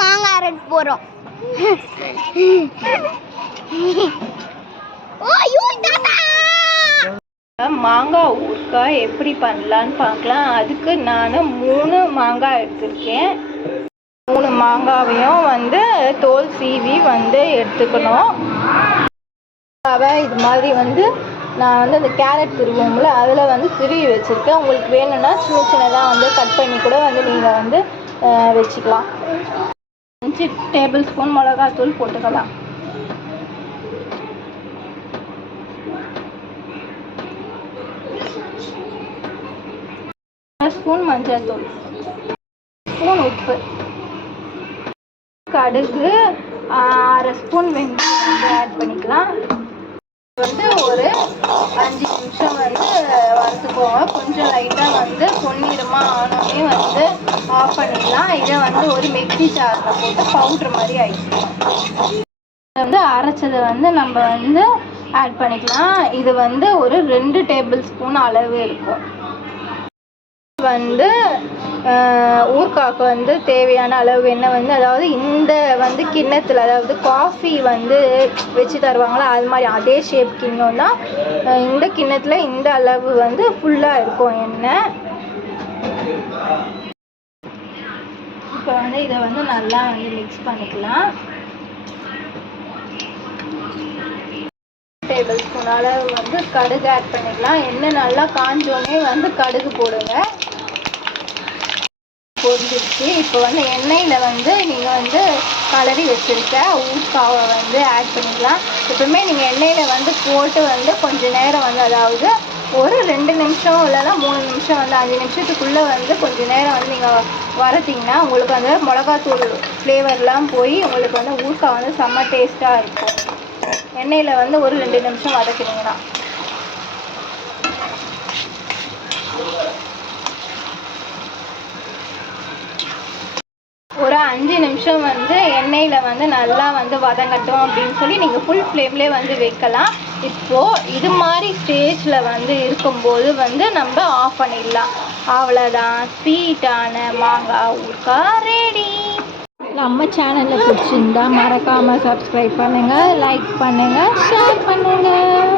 மாங்காய் அரைக்க போறோம். மாங்காய் ஊறுகாய் எப்படி பண்ணலான்னு பார்க்கலாம். அதுக்கு நான் 3 மாங்காய் எடுத்திருக்கேன். 3 மாங்காவையும் வந்து தோல் சீவி வந்து எடுத்துக்கணும். இது மாதிரி வந்து நான் வந்து அந்த கேரட் துருவோம்ல அதில் வந்து துருவி வச்சுருக்கேன். உங்களுக்கு வேணும்னா சின்ன சின்னதாக வந்து கட் பண்ணி கூட வந்து நீங்கள் வந்து வச்சுக்கலாம். 5 டேபிள் ஸ்பூன் மிளகாத்தூள் போட்டுக்கலாம். 1 ஸ்பூன் மஞ்சள் தூள், 1 ஸ்பூன் உப்பு, கடுகு, 1/2 ஸ்பூன் வெங்காயம் வந்து ஆட் பண்ணிக்கலாம். வந்து ஒரு 5 நிமிஷம் வந்து வறுத்துக்கோங்க. கொஞ்சம் லைட்டாக வந்து பொன்னிறமாக ஆனோடனே வந்து ஆஃப் பண்ணிடலாம். இதை வந்து ஒரு மிக்ஸி ஜாரில் போட்டு பவுட்ரு மாதிரி ஆகிக்கலாம். இதை வந்து அரைச்சதை வந்து நம்ம வந்து ஆட் பண்ணிக்கலாம். இது வந்து ஒரு 2 டேபிள் ஸ்பூன் அளவு இருக்கும். வந்து ஊறுகாய்க்கு வந்து தேவையான அளவு எண்ணெய் வந்து அதாவது இந்த வந்து கிண்ணத்தில் அதாவது காஃபி வந்து வச்சு தருவாங்களா அது மாதிரி அதே ஷேப் கிண்ணம் தான். இந்த கிண்ணத்தில் இந்த அளவு வந்து ஃபுல்லாக இருக்கும் எண்ணெய். இப்போ வந்து இதை வந்து நல்லா வந்து மிக்ஸ் பண்ணிக்கலாம். டேபிள் ஸ்பூன் அளவு வந்து கடுகு ஆட் பண்ணிக்கலாம். எண்ணெய் நல்லா காஞ்சோடனே வந்து கடுகு போடுங்க. பொரிஞ்சிருச்சு. இப்போ வந்து எண்ணெயில் வந்து நீங்கள் வந்து கலரி வச்சுருக்க ஊறுகாவை வந்து ஆட் பண்ணிக்கலாம். எப்பவுமே நீங்கள் எண்ணெயில் வந்து போட்டு வந்து கொஞ்சம் நேரம் வந்து அதாவது ஒரு 2 நிமிஷம் இல்லைனா 3 நிமிஷம் வந்து 5 நிமிஷத்துக்குள்ளே வந்து கொஞ்சம் நேரம் வந்து நீங்கள் வறுத்தீங்கன்னா உங்களுக்கு அந்த மிளகாத்தூள் ஃப்ளேவர்லாம் போய் உங்களுக்கு வந்து ஊறுகாய் வந்து செம்ம டேஸ்ட்டாக இருக்கும். எண்ணெயில் வந்து ஒரு 2 நிமிஷம் வதக்கினீங்கன்னா ஒரு 5 நிமிஷம் வந்து எண்ணெயில் வந்து நல்லா வந்து வதங்கட்டும் அப்படின்னு சொல்லி நீங்கள் ஃபுல் ஃப்ளேம்லேயே வந்து வைக்கலாம். இப்போது இது மாதிரி ஸ்டேஜில் வந்து இருக்கும்போது வந்து நம்ம ஆஃப் பண்ணிடலாம். அவ்வளோதான், ஸ்வீட்டான மாங்காய் ஊறுகாய் ரெடி. நம்ம சேனலில் பிடிச்சிருந்தா மறக்காமல் சப்ஸ்கிரைப் பண்ணுங்கள், லைக் பண்ணுங்கள், ஷேர் பண்ணுங்கள்.